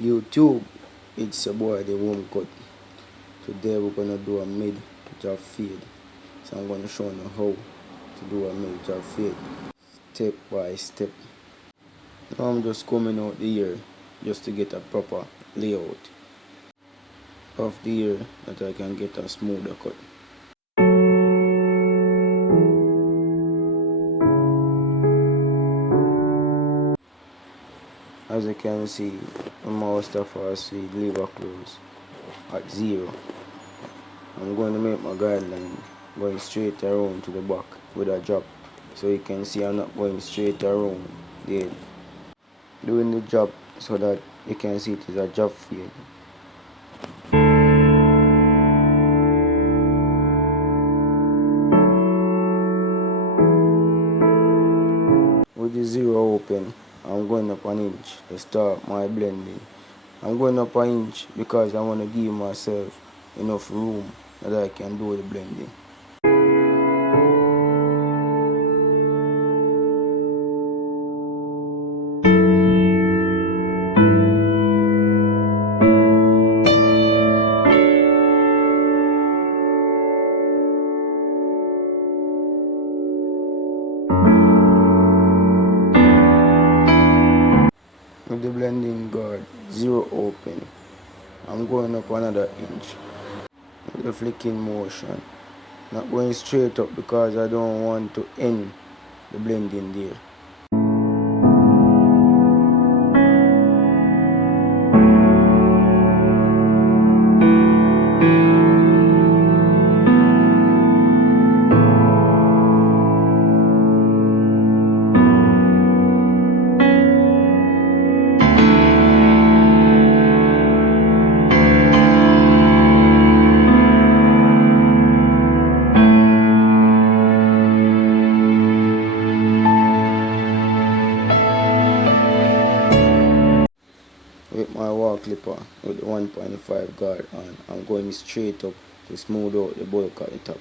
YouTube, it's your boy the Home Cut. Today we're gonna do a mid drop fade. So I'm gonna show you how to do a mid drop fade step by step. Now I'm just coming out the ear just to get a proper layout of the ear that I can get a smoother cut. As you can see, most of us we lever close at 0. I'm going to make my guideline going straight around to the back with a drop, so you can see I'm not going straight around there, doing the drop so that you can see it is a drop fade. With the 0 open, I'm going up an inch to start my blending. I'm going up an inch because I want to give myself enough room that I can do the blending. With the blending guard 0 open, I'm going up another inch with the flicking motion. Not going straight up because I don't want to end the blending there. With my wall clipper with the 1.5 guard on, I'm going straight up to smooth out the bulk at the top.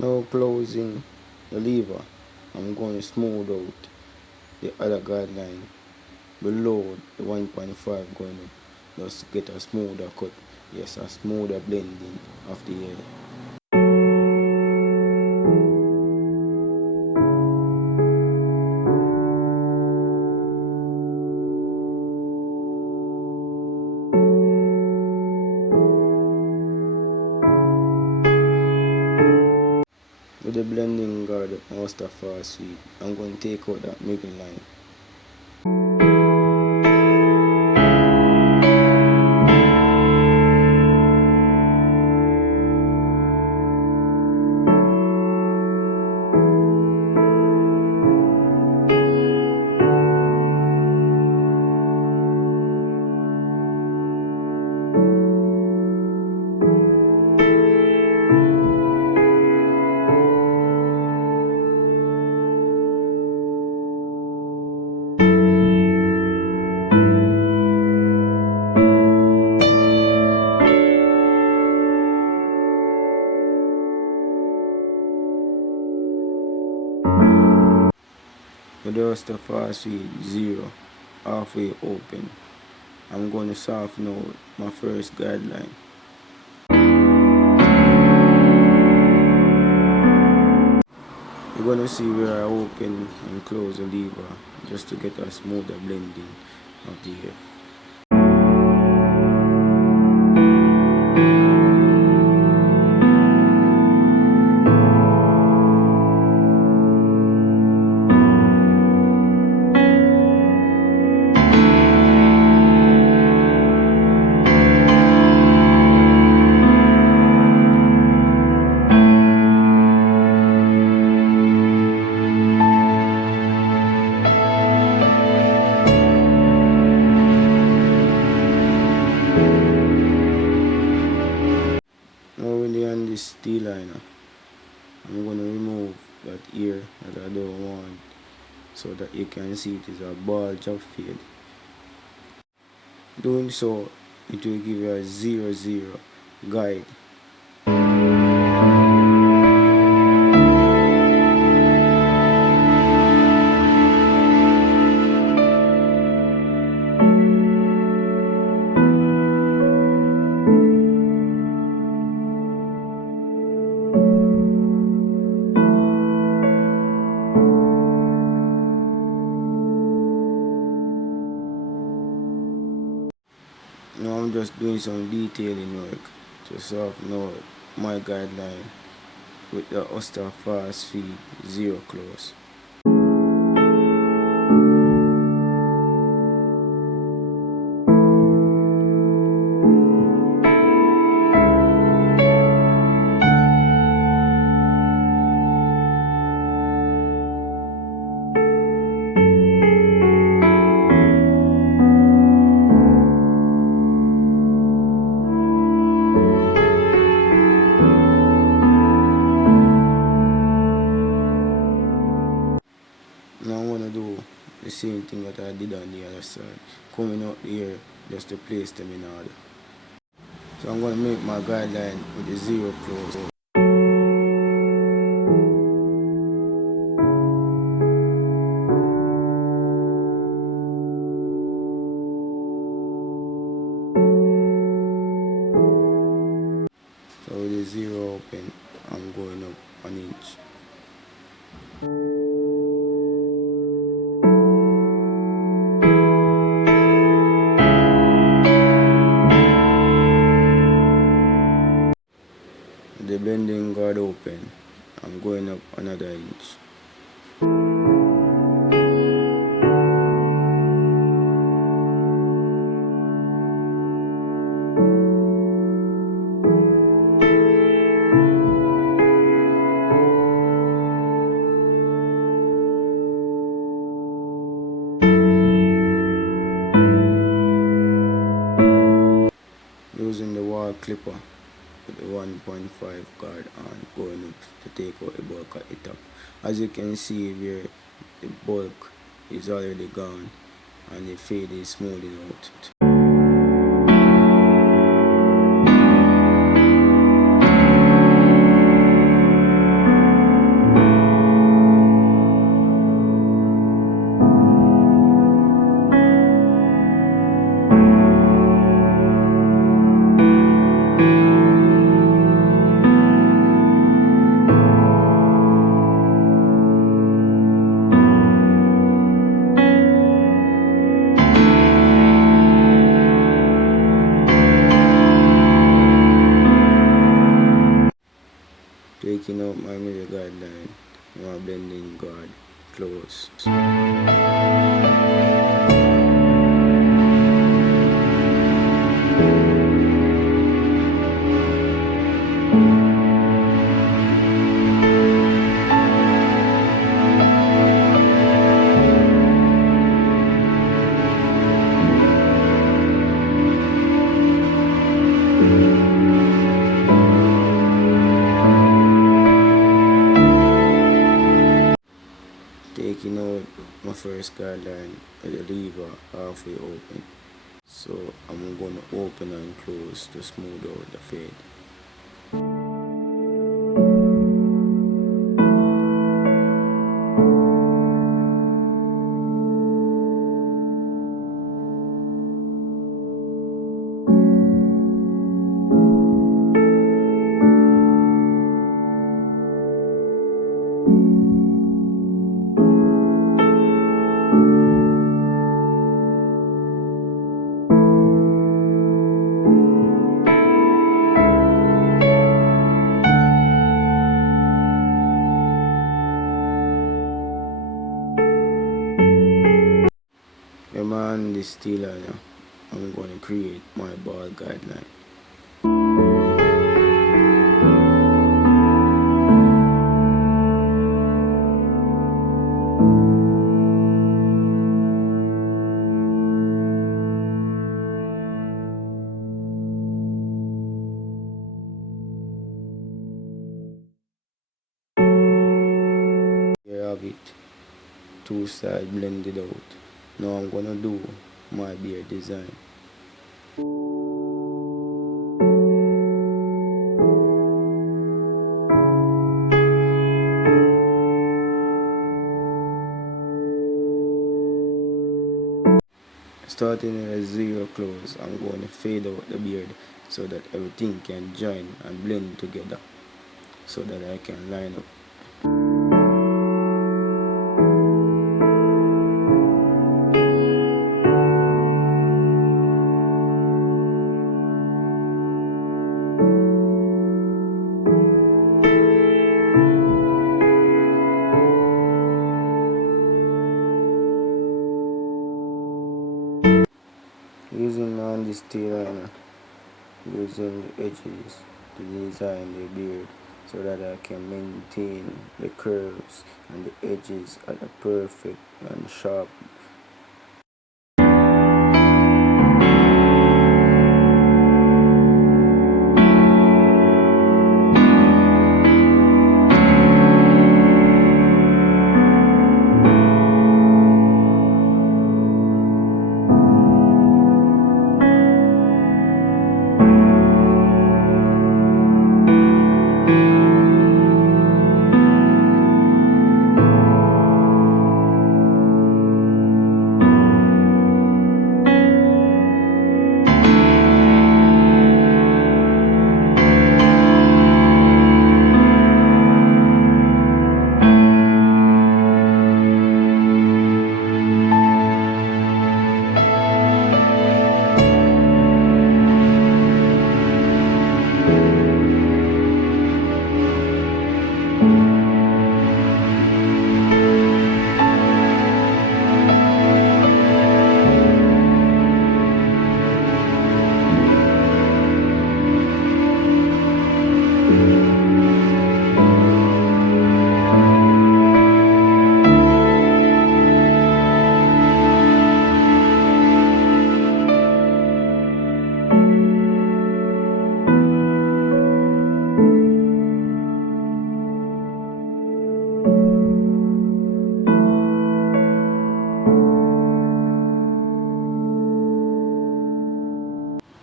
Now closing the lever, I'm going to smooth out the other guideline below the 1.5 going up, just to get a smoother cut, yes, a smoother blending of the hair. With the blending guard Mustapha Sweet, I'm going to take out that middle line. With the Mustapha Sweet 0 halfway open, I'm going to soften out my first guideline. You're going to see where I open and close the lever just to get a smoother blending of the hair. on this steel liner, I'm going to remove that ear that I don't want so that you can see it is a ball job fade. Doing so, it will give you a 0-0 guide. Now I'm just doing some detailing work to soften out my guideline with the Oster Fast Feed Zero Close. Now I'm going to do the same thing that I did on the other side, coming out here just to place them in order. So I'm going to make my guideline with the zero close. So with the zero open, I'm going up 1 inch. The blending guard open, I'm going up another inch. Using the wall clipper with the 1.5 guard on, going up to take out the bulk at the top. As you can see here, the bulk is already gone and the fade is smoothing out. Taking out my middle guideline, my blending guard close. Taking out my first guideline with the lever halfway open. So I'm going to open and close to smooth out the fade. On this steel liner, I'm going to create my ball guideline. straight, two side blended out. Now I'm gonna do my beard design. Starting in a zero close, I'm going to fade out the beard so that everything can join and blend together so that I can line up. Using on this steel liner, using the edges to design the beard so that I can maintain the curves and the edges at a perfect and sharp.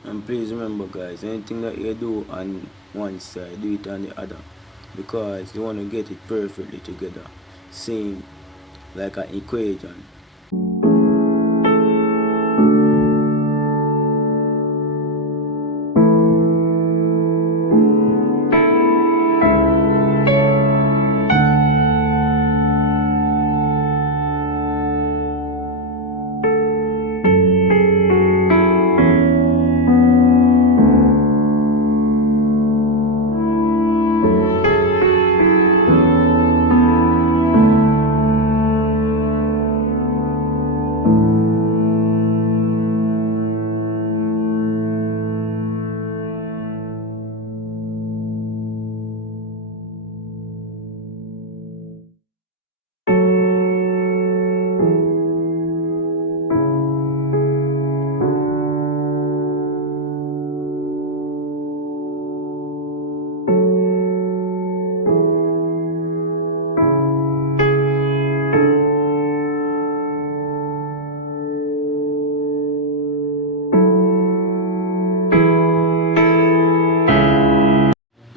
And please remember guys, anything that you do on one side, do it on the other, because you want to get it perfectly together, same like an equation.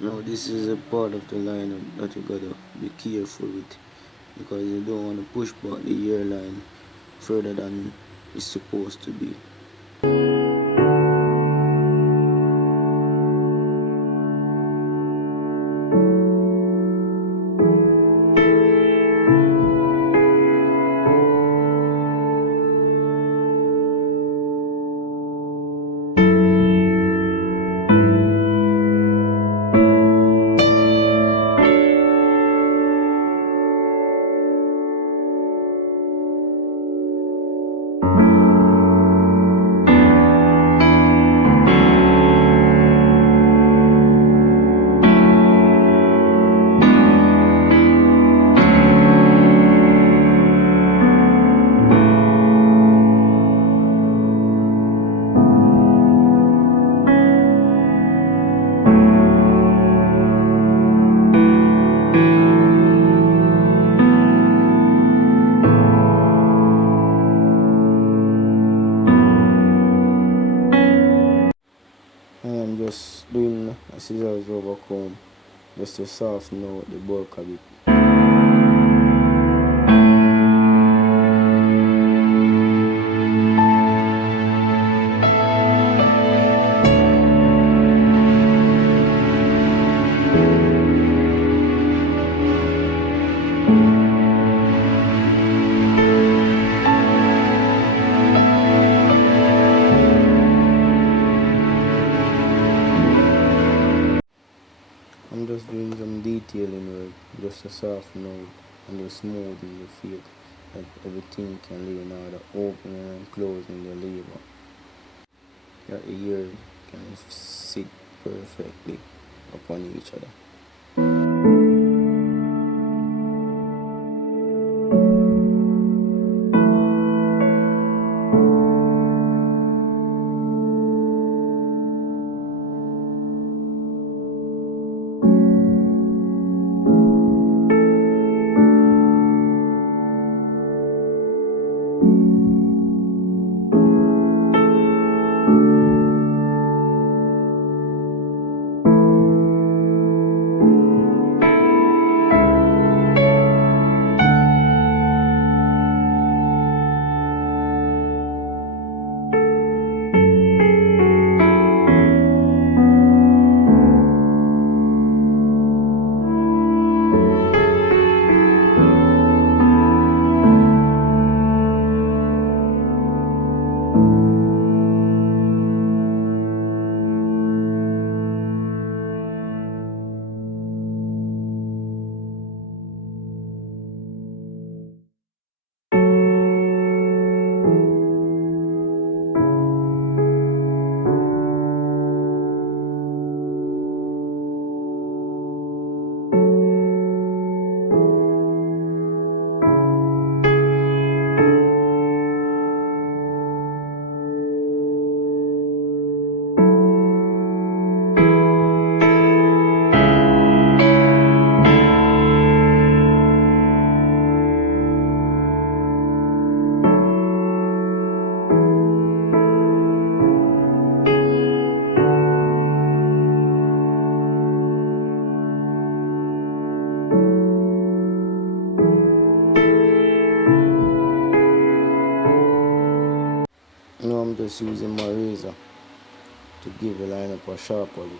Now this is a part of the lineup that you gotta be careful with, because you don't want to push back the hairline further than it's supposed to be. using a scissors rubber comb just to soften out the bulk of it. I'm just doing some detailing work just to soften out and just smoothen the fade that everything can lay in order, opening and closing the lever. That the ear can sit perfectly upon each other. Now I'm just using my razor to give the line up a sharper look.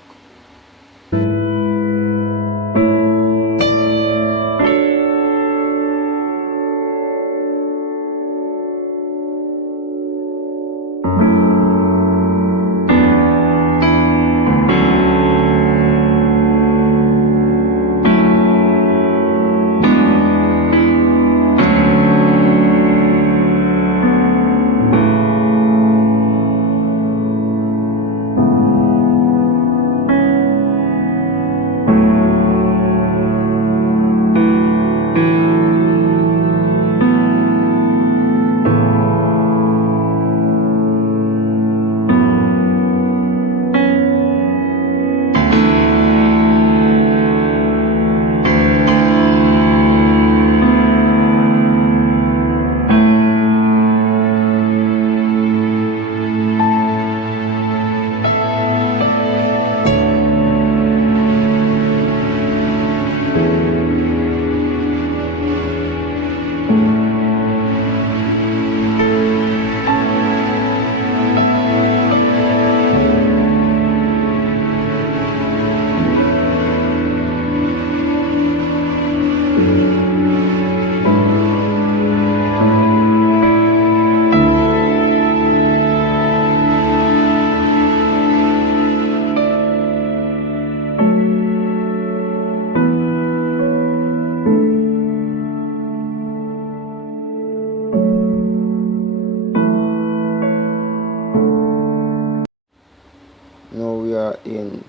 Now we are at the end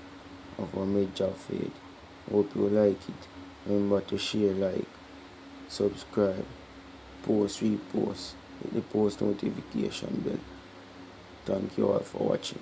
of our mid-job fade. Hope you like it. Remember to share, like, subscribe, post, repost, hit the post notification bell. Thank you all for watching.